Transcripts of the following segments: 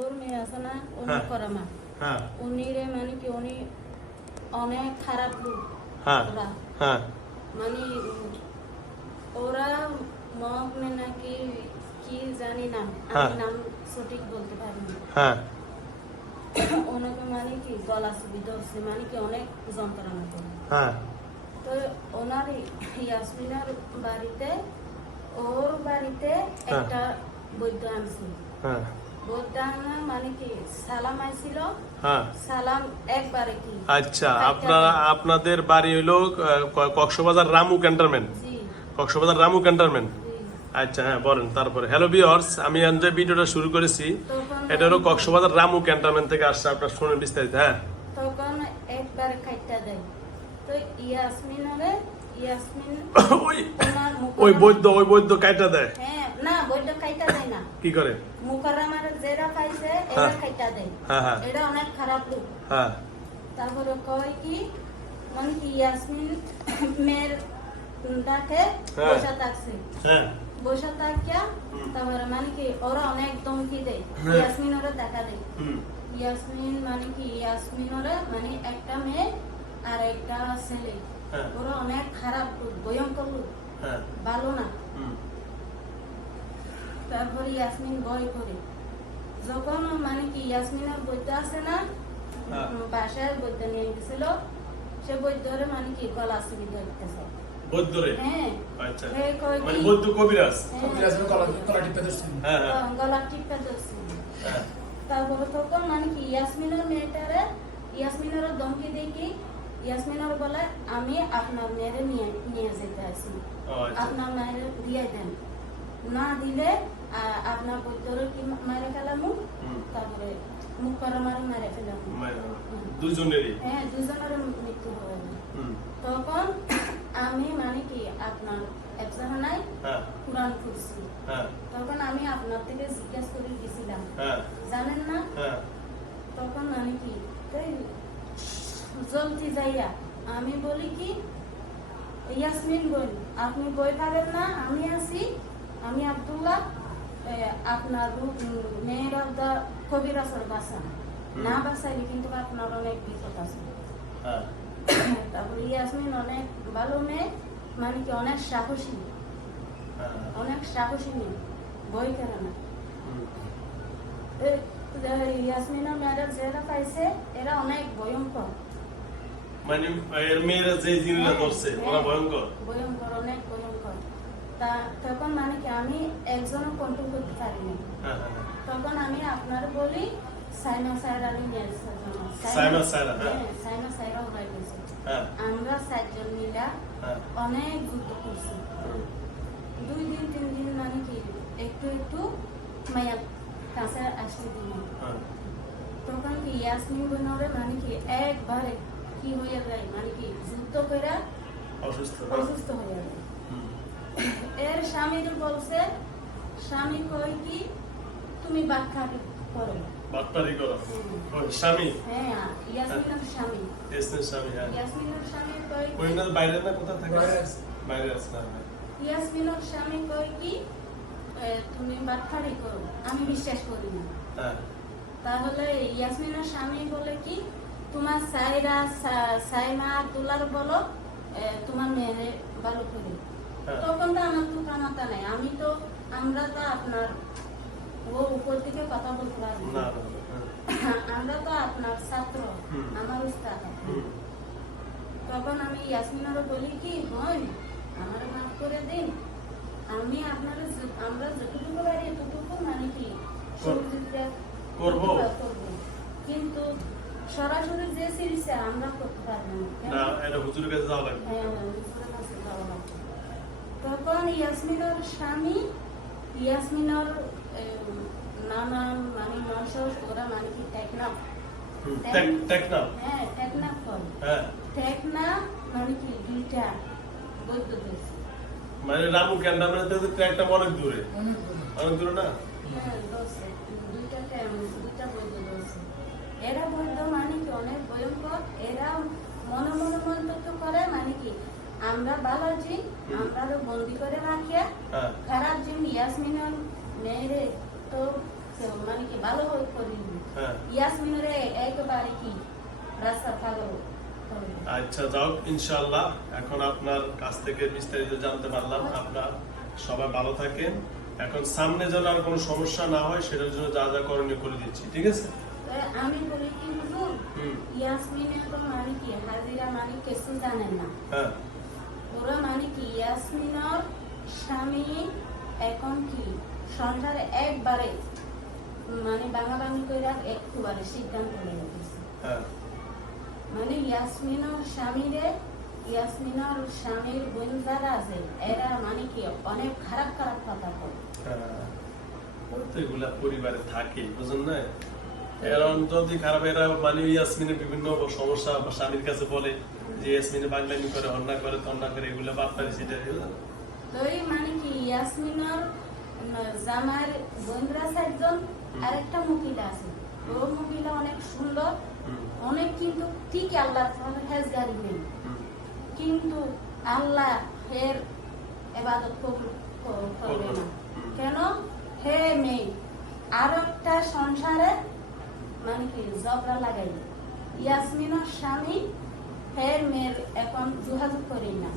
ওর মেয়ে আছে না উনি হ্যাঁ উনি রে মানে কি উনি অনেক খারাপ লোক হ্যাঁ হ্যাঁ মানে ওরা মগ নে নাকি কি জানি না। আমি নাম সঠিক বলতে পারি না হ্যাঁ ওনাকে মানে কি গলা সুবি ধরছে মানে কি অনেক যন্ত্রণা করে হ্যাঁ তো ওনার ইয়াসমিনার বাড়িতে ওর বাড়িতে একটা বৈদ্য আনছে হ্যাঁ মানে কি সালাম আইছিল? হ্যাঁ। সালাম একবারে কি? আচ্ছা আপনারা আপনাদের বাড়ি ক- কক্সবাজার রামু ক্যান্টনমেন্ট। কক্সবাজার রামু ক্যান্টনমেন্ট। আচ্ছা হ্যাঁ বলেন তারপরে। হ্যালো বিয়ার্স আমি যে ভিডিওটা শুরু করেছি। এটা হলো কক্সবাজার রামু ক্যান্টনমেন্ট থেকে আসছে আপনার শুনে বিস্তারিত হ্যাঁ। তখন একবার খাইটা দেয়। তো ইয়াসমিন হবে ইয়াসমিন ওই ওই বৈদ্য ওই বৈদ্য কাইটা দেয়। হ্যাঁ না বইটা খাইটা দেয় না। কি করে? মুকাররামার যেটা পাইছে হ্যাঁ। দেয়। হ্যাঁ হ্যাঁ। এটা অনেক খারাপ লোক হ্যাঁ। তারপরে কয় কি? মানে কি ইয়াসমিন মেয়ের ডাকে। থাকছে। হ্যাঁ। বসা থাকিয়া তারপরে মানে কি ওরা অনেক দমকি দেয়। ইয়াসমিন ওরা টাকা দেয়। ইয়াসমিন মানে কি ইয়াসমিন ওরা মানে একটা মেয়ে আর একটা ছেলে। ওরা অনেক খারাপ লোক ভয়ঙ্কর লোক ভালো না। তারপরে ইয়াসমিন ভয় করে যখন মানে কি ইয়াসমিনের বৈদ্য আছে না হ্যাঁ। বাসায় বৈদ্য নিয়ে গেছিল সে বৈদ্যরে মানে কি গলা সিবি ধরতেছে। বৈদ্য হ্যাঁ। আচ্ছা। মানে বৈদ্য কবিরাজ? হ্যাঁ, গলা গলা টিপে ধরছেন হ্যাঁ গলা টিপে ধরছে। তারপরে তখন মানে কি ইয়াসমিনের মেয়েটারে ইয়াসমিনের দমকি দিয়ে কি ইয়াসমিনের বলে আমি আপনার মেয়েরে নিয়ে নিয়ে যেতে আসি আচ্ছা। আপনার মায়ের দিয়ে দেন। না দিলে আপনার বৈদ্যরে কি মারে ফেলামু। তারপরে মুখ করা মারে মারে ফেলামু। দুজনেরই হ্যাঁ দুজনের মৃত্যু হয়ে তখন আমি মানে কি আপনার একজাহানায় হ্যাঁ। কোরআন করছি হ্যাঁ। তখন আমি আপনার থেকে জিজ্ঞেস করে গেছিলাম। হ্যাঁ। জানেন না? তখন মানে কি জলদি যাইয়া আমি বলি কি ইয়াসমিন বোন আপনি বই পাবেন না আমি আছি আমি আব্দুল্লাহ আপনার মেয়ের দা কবিরাসের বাসা। না বাসাইলে কিন্তু আপনার অনেক বিপদ আছে। হ্যাঁ। তারপরে ইয়াসমিন অনেক ভালো মেয়ে মানে কি অনেক সাহসী। হ্যাঁ। অনেক সাহসী মেয়ে বই করে না। হুম। ইয়াসমিনের মেয়েরা পাইছে এরা অনেক ভয়ঙ্কর। মানে এর মেয়েরা যে জিনিসটা ধরছে ওরা হ্যাঁ, ভয়ঙ্কর? ভয়ঙ্কর অনেক ভয়ঙ্কর। তা তখন মানে কি আমি একজনও কন্ট্রোল করতে পারিনি। হ্যাঁ হ্যাঁ হ্যাঁ। তখন আমি আপনার বলি সাইমা সাইরা নিয়ে সাইমা সাইরা। হ্যাঁ সাইরা উড়াই আমরা চারজন মিলা অনেক যুদ্ধ করছি। দুই দিন তিন দিন মানে কি একটু একটু মায়া কাছে আসতে দিন তখন কি ইয়াসমিন বোনরে মানে কি একবারে কি হয়ে যায় মানে কি যুদ্ধ করে অসুস্থ। অসুস্থ হয়ে যায়। এর স্বামীর বলছে স্বামী কয় কি? তুমি বাক্যা করো। বাটপারি করো। স্বামী? হ্যাঁ ইয়াসমিনের স্বামী। এসনের স্বামী হ্যাঁ। ইয়াসমিনের স্বামী কয় ওই না বাইরে না কোথা থাকে? বাইরে আছে। না। ইয়াসমিনের স্বামী কয় কি? তুমি বাটফারি করো। আমি বিশ্বাস করি না। হ্যাঁ। তাহলে ইয়াসমিনের স্বামী বলে কি? তোমার সাইরা সাইমা তুলার বলো তোমার মেয়েরে ভালো করে। তখন তো আমার তো কামাতা নাই। আমি তো আমরা তো আপনার ও উপর থেকে কথা বলতে পারব হ্যাঁ। আমরা তো আপনার ছাত্র আমার উস্তাদ। তখন আমি ইয়াসমিনেরও বলি কি হয় আমার মাফ করে দিন। আমি আপনার আমরা যতটুকু পারি ততটুকু মানে কি। করব। কিন্তু সরাসরি যে সিরিজে আমরা করতে পারব না। এটা হুজুরের কাছে যাওয়া লাগবে হ্যাঁ, হুজুরের কাছে যাওয়া লাগবে। তখন ইয়াসমিনের স্বামী ইয়াসমিনের নানান মানে নশস ওরা মানে কি টেকনাফ টেকনাফ হ্যাঁ টেকনাফ হ্যাঁ টেকনাফ মানে কি দুইটা বৈদ্য মানে রামু ক্যান্টনমেন্ট থেকে ট্র্যাকটা অনেক দূরে। অনেক দূরে না? হ্যাঁ দুইটা দুইটা বৈদ্য এরা বৈদ্য মানে কি অনেক ভয়ঙ্কর? এরা মনে মনে মন্তব্য করে মানে কি আমরা ভালো জিন আমরা বন্দি করে রাখিয়া হ্যাঁ। খারাপ জিন ইয়াসমিনের মেয়েরে তো মানে কি ভালো করে হ্যাঁ। একবারে কি রাস্তা দিবি। আচ্ছা যাও ইনশাআল্লাহ এখন আপনার কাছ থেকে বিস্তারিত জানতে পারলাম। আপনার সবাই ভালো থাকেন। এখন সামনে যেন আর কোনো সমস্যা না হয় সেটার জন্য যা যা করণীয় করে দিচ্ছি ঠিক আছে? আমি বলি কি হুজুর? ইয়াসমিনের তো মানে কি হাজিরা মানে কিছু জানেন না। হ্যাঁ। ওরা মানে কি? ইয়াসমিনের স্বামী এখন কি? সংসারে একবারে মানে বাঙা বাঙি করে একটুবারে সিদ্ধান্ত নিয়ে গেছে হ্যাঁ। মানে ইয়াসমিনের স্বামীরে ইয়াসমিনের স্বামীর বোন যারা আছে এরা মানে কি অনেক খারাপ খারাপ কথা বলে। হ্যাঁ। প্রত্যেকগুলা পরিবারে থাকে বুঝুন না এরকম যদি খারাপ এরা মানে ইয়াসমিনের বিভিন্ন সমস্যা স্বামীর কাছে বলে যে ইয়াসমিনে বাংলামি করে অন্যায় করে তন্না করে এগুলো বাপ পারে সেটা তো মানে কি ইয়াসমিনের উম, জামার বোনরা একজন আরেকটা মহিলা আছে। ও মহিলা অনেক সুন্দর অনেক কিন্তু ঠিক আল্লাহ হেজ গাড়ি নেই কিন্তু আল্লাহ এর এবাদত করবে না। কেন? হে মেয়ে আর একটা সংসারে মানে কি জবরা লাগাই ইয়াসমিনের স্বামী হে মেয়ের এখন যোগাযোগ করি না।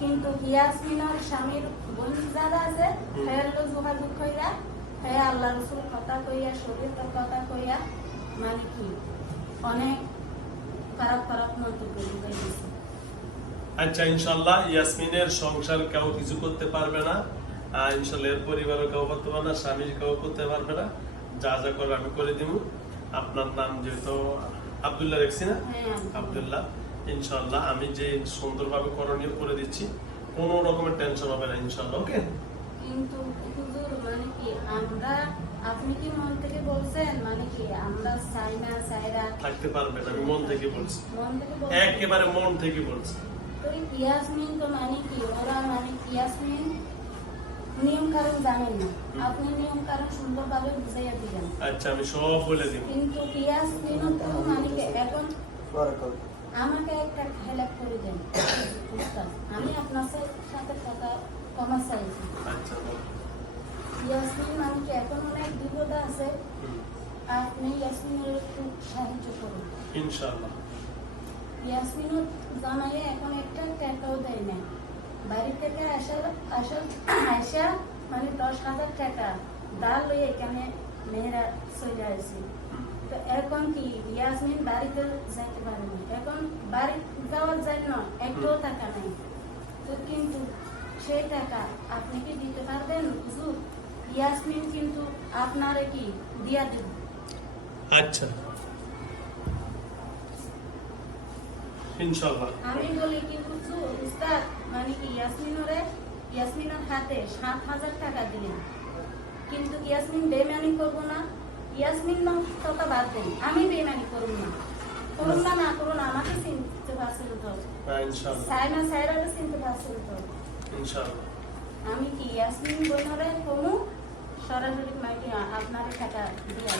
কিন্তু ইয়াসমিনের স্বামীর বোন যারা আছে। হে হলো যোগাযোগ কইরা হে আল্লাহ রসুল কথা কইয়া শরীর কথা কইয়া মানে কি অনেক খারাপ খারাপ মন্তব্য দিছে আচ্ছা ইনশাল্লাহ ইয়াসমিনের সংসার কেউ কিছু করতে পারবে না আর ইনশাল্লাহ এর পরিবারও কেউ করতে পারবে না স্বামীর কেউ করতে পারবে না। যা যা করে আমি করে দিব আপনার নাম যেহেতু আবদুল্লাহ রেখছি না? হ্যাঁ আবদুল্লাহ। ইনশাল্লাহ আমি যে সুন্দরভাবে করণীয় করে দিচ্ছি কোনো রকমের টেনশন হবে না ইনশাল্লাহ ওকে কিন্তু হুজুর মানে কি আমরা আপনি কি মন থেকে বলছেন? মানে কি আমরা চাই না চাইরা থাকতে পারবেন আমি মন থেকে বলছি। মন থেকে বলছেন একেবারে মন থেকে বলছি। তো এই ইয়াসমিন তো মানে কি? ওরা মানে ইয়াসমিন? নিয়ম কারণ জানেন না। আপনি নিয়ম কারণ সুন্দরভাবে বুঝাইয়া দিবেন। আচ্ছা আমি সব বলে দিব কিন্তু ইয়াসমিন তো মানে কি এখন আমাকে একটা হেল্প করে দেন। আমি আপনার সাথে কথা কমা চাইছি। আচ্ছা ইয়াসমিন মানে কি এখন অনেক বিপদে আছে। আপনি ইয়াসমিনের একটু সাহায্য করুন। ইনশাল্লাহ ইয়াসমিনের জামাইয়ে এখন একটা টাকাও দেয় না বাড়ি থেকে আসা আসা আসা মানে দশ হাজার টাকা ডাল লয়ে এখানে মেয়েরা চলে আসে। তো এখন কি ইয়াসমিন বাড়িতে যাইতে পারে না? এখন বাড়ি যাওয়ার জন্য একটাও টাকা নেই। তো কিন্তু সেই টাকা আপনি কি দিতে পারবেন হুজুর? ইয়াসমিন কিন্তু আপনারে কি দিয়া দেব? আচ্ছা। ইনশাল্লাহ আমি বলি কিন্তু উস্তাদ মানে কি ইয়াসমিনরে ইয়াসমিনের হাতে সাত হাজার টাকা দিলেন। কিন্তু ইয়াসমিন বেমানি করব না। ইয়াসমিন না কথা বাদ দেন। আমি বেমানি করব না। করুন না না করুন আমাকে চিনতে পারছিল তো। হ্যাঁ, সাইমা সাইরারে চিনতে পারছিল তো। ইনশাল্লাহ আমি কি ইয়াসমিন বোনরে কমু সরাসরি মাইকে আপনার টাকা দিয়ে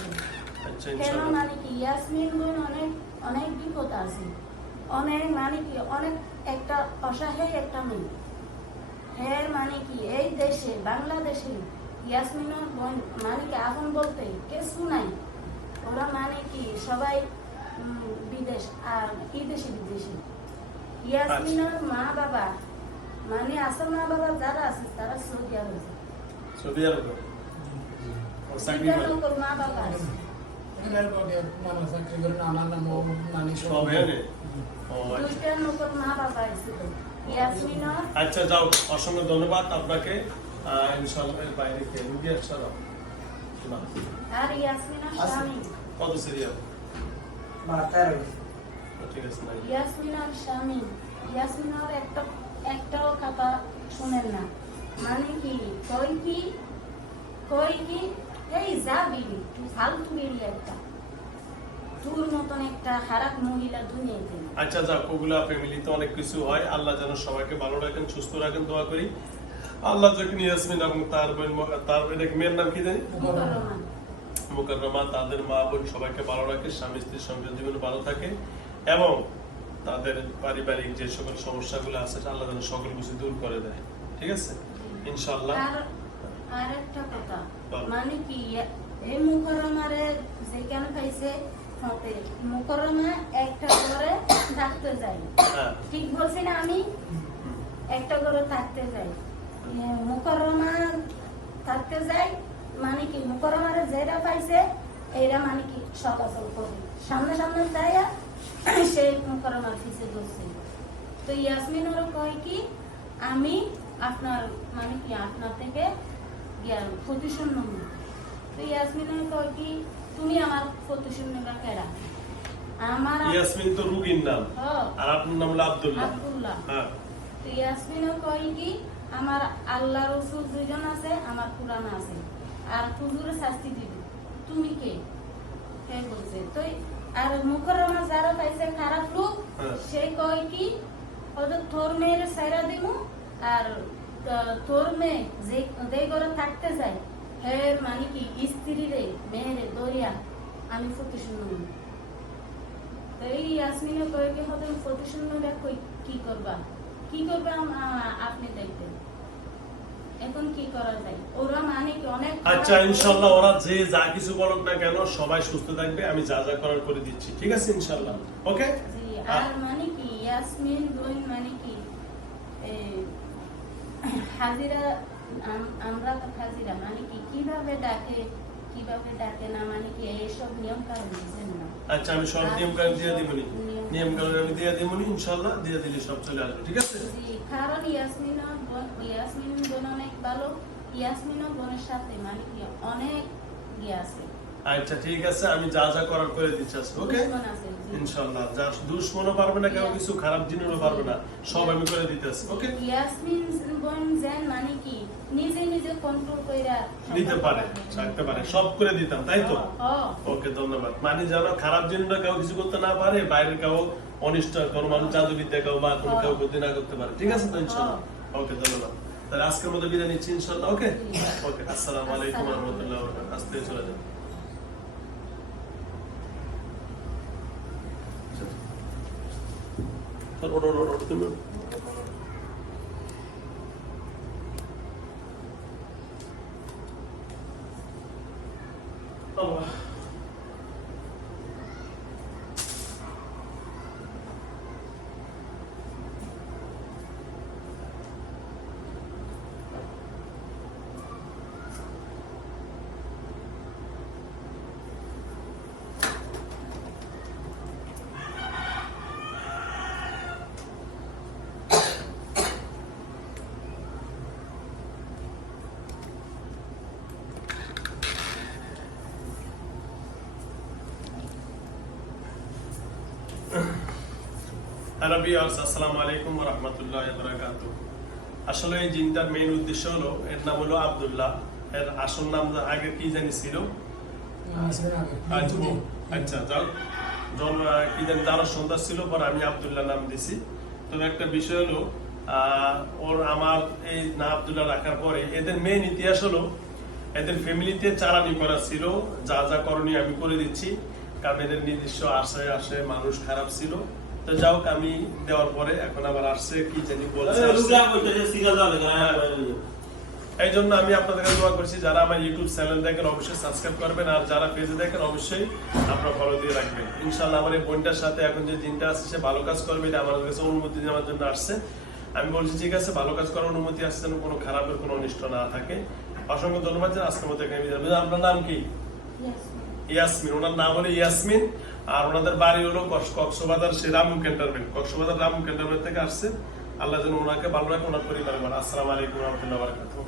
আচ্ছা কেন মানে কি ইয়াসমিন বোন অনেক অনেক বিপদ আছে। অনেক মানে কি অনেক একটা অসহায় একটা মেয়ে। হ্যাঁ মানে কি এই দেশে বাংলাদেশে ইয়াসমিনের বোন মানে কি আগুন বলতে কিছু নাই। ওরা মানে কি সবাই বিদেশ আর কি দেশে বিদেশে। ইয়াসমিনের মা বাবা মানে আসল মা বাবা যারা আছে তারা সৌদি আরবে। সৌদি আরবে? মা বাবা আছে। সব আচ্ছা দুইটা মা বাবা আচ্ছা যাও অসংখ্য ধন্যবাদ আপনাকে। বাইরে আর স্বামী কত সিরিয়াল মাথায় ঠিক আছে নাই স্বামী ইয়াসমিনের একটা একটাও কথা শুনেন না। মানে কি? কই কি? কই কি? এই যা বিড়ি তুই ফালতু বিড়ি একটা। তোর মতন একটা খারাপ মহিলা দুনিয়াতে আচ্ছা যাক ওগুলা ফ্যামিলিতে অনেক কিছু হয়। আল্লাহ যেন সবাইকে ভালো রাখেন সুস্থ রাখেন দোয়া করি। আল্লাহ যখন ইয়াসমিন এবং তার বোন তার বোন মেয়ের নাম কি জানি? মুকাররমা তাদের মা বোন সবাইকে ভালো রাখে স্বামী স্ত্রীর সংসার জীবন ভালো থাকে এবং তাদের পারিবারিক যে সকল সমস্যাগুলো আছে আল্লাহ যেন সকল কিছু দূর করে দেয়। ঠিক আছে? ইনশাল্লাহ আর একটা কথা। মানে কি এই মুকরমারে যেখানে পাইছে হতে মুকরমা একটা করে থাকতে যাই হ্যাঁ। ঠিক বলছি না আমি? একটা করে থাকতে যাই মুকরমা থাকতে যাই মানে কি? মুকরমারে যেটা পাইছে এইটা মানে কি? চলাচল করি সামনে সামনে যাইয়া সেই মুকরমার পিছিয়ে ধরছে তো ইয়াসমিনেরও কয় কি আমি আপনার মানে কি আপনার থেকে প্রতিশোধ নেব তো ইয়াসমিনের কয় কি তুমি আমার প্রতিশোধ নেবা কেডা আমার ইয়াসমিন তো রুগীর নাম। আর আপনার নাম হলো আব্দুল্লাহ। আব্দুল্লাহ। হ্যাঁ। তো ইয়াসমিনও কয় কি আমার আল্লাহ রসুল দুইজন আছে আমার কোরআন আছে। আর হুজুরে শাস্তি দিবি। তুমি কে? কে বলছে। তো আর মুখরমা যারা পাইছে খারাপ লোক হ্যাঁ। সে কয় কি হয়তো তোর মেয়ের সাইরা দিমু আর তোর মেয়ে যে ঘরে থাকতে যায় মানে কি স্ত্রী রে মেয়েরে দরিয়া আমি তো এই ইয়াসমিনে কয়ে কি কই কি করবা কি করবে আপনি দেখবেন এখন কি করা যায় ওরা মানে কি অনেক আচ্ছা ইনশাল্লাহ ওরা যে যা কিছু বলুক না কেন সবাই সুস্থ থাকবে আমি যা যা করার করে দিচ্ছি ঠিক আছে ইনশাল্লাহ ওকে জি আর মানে কি ইয়াসমিন বোন মানে কি হাজিরা আমরা তো হাজিরা মানে কি কীভাবে ডাকে কীভাবে ডাকে না মানে কি এইসব নিয়ম কানুন বুঝেন না। আচ্ছা আমি সব নিয়ম কানুন দিয়ে দিবনি। নিয়ম- কানুন আমি দিয়ে ইনশাল্লাহ দিয়ে দিলে সব চলে আসবে ঠিক আছে? জি কারণ ইয়াসমিন ইয়াসমিন বোন অনেক ভালো ইয়াসমিন বোনের সাথে মানে কি অনেক ইয়ে আছে। আচ্ছা ঠিক আছে আমি যা যা করার করে দিচ্ছি ওকে। ইনশাল্লাহ যা দুশ্মনও পারবে না কেউ কিছু খারাপ জিনিসও পারবে না সব আমি করে দিতেছি ওকে? ইয়াসমিন বোন যেন মানে নিজে নিজে কন্ট্রোল কইরা নিতে পারে থাকতে পারে সব করে দিতাম তাই তো হ্যাঁ, ওকে ধন্যবাদ মানে যেন খারাপ জিনিসটা কেউ কিছু করতে না পারে বাইরের কেউ অনিষ্ট কোনো মানুষ জাদুবিদ্যা কেউ বা কোনো কেউ ক্ষতি না করতে পারে ঠিক আছে তো ইনশাল্লাহ ওকে ধন্যবাদ তাহলে আজকের মতো বিদায় নিচ্ছি ইনশাল্লাহ ওকে ওকে আসসালামু আলাইকুম রহমতুল্লাহ আসতে চলে যান চল, ওঠো, ওঠো, 到了。হ্যালো ভিউয়ার্স আসসালামু আলাইকুম ওয়া রাহমাতুল্লাহি ওয়া বারাকাতুহু আসলে এই জিনটার মেইন উদ্দেশ্য হলো এর নাম হলো আব্দুল্লাহ। এর আসল নাম আগে কি জানি ছিল? আচ্ছা আচ্ছা যাও। জন কি জানি তার সন্ধ্যা ছিল পর আমি আব্দুল্লাহ নাম দিছি। তবে একটা বিষয় হলো ওর আমার এই না আব্দুল্লাহ রাখার পরে এদের মেইন ইতিহাস হলো এদের ফ্যামিলিতে চালানি করা ছিল যা যা করণীয় আমি করে দিচ্ছি। কারণ এদের নিজস্ব আশায় আসে মানুষ খারাপ ছিল। তো যাও আমি দেওয়ার পরে এখন আবার আসছে কি জানি বলছে এই জন্য আমি আপনাদের কাছে দোয়া করছি যারা আমার ইউটিউব চ্যানেল দেখেন অবশ্যই সাবস্ক্রাইব করবেন আর যারা পেজে দেখেন অবশ্যই আপনারা ফলো দিয়ে রাখবেন। ইনশাল্লাহ আমার এই বোনটার সাথে এখন যে দিনটা আসছে সে ভালো কাজ করবে এটা আমার কাছে অনুমতি নেওয়ার জন্য আসছে। আমি বলছি ঠিক আছে ভালো কাজ করার অনুমতি আসছে যেন কোনো খারাপের কোনো অনিষ্ট না থাকে। অসংখ্য ধন্যবাদ আজকের মতো এখানে আপনার নাম কি? ইয়াসমিন। ইয়াসমিন। ওনার নাম হলো ইয়াসমিন। আর ওনাদের বাড়ি হলো কক্স- কক্সবাজার সে রামু ক্যান্টারমেন্ট কক্সবাজার রামু ক্যান্টারমেন্ট থেকে আসছে। আল্লাহ যেন ওনাকে ভালো রাখে, ওনার পরিবার আসসালামু আলাইকুম রহমতুল্লাহ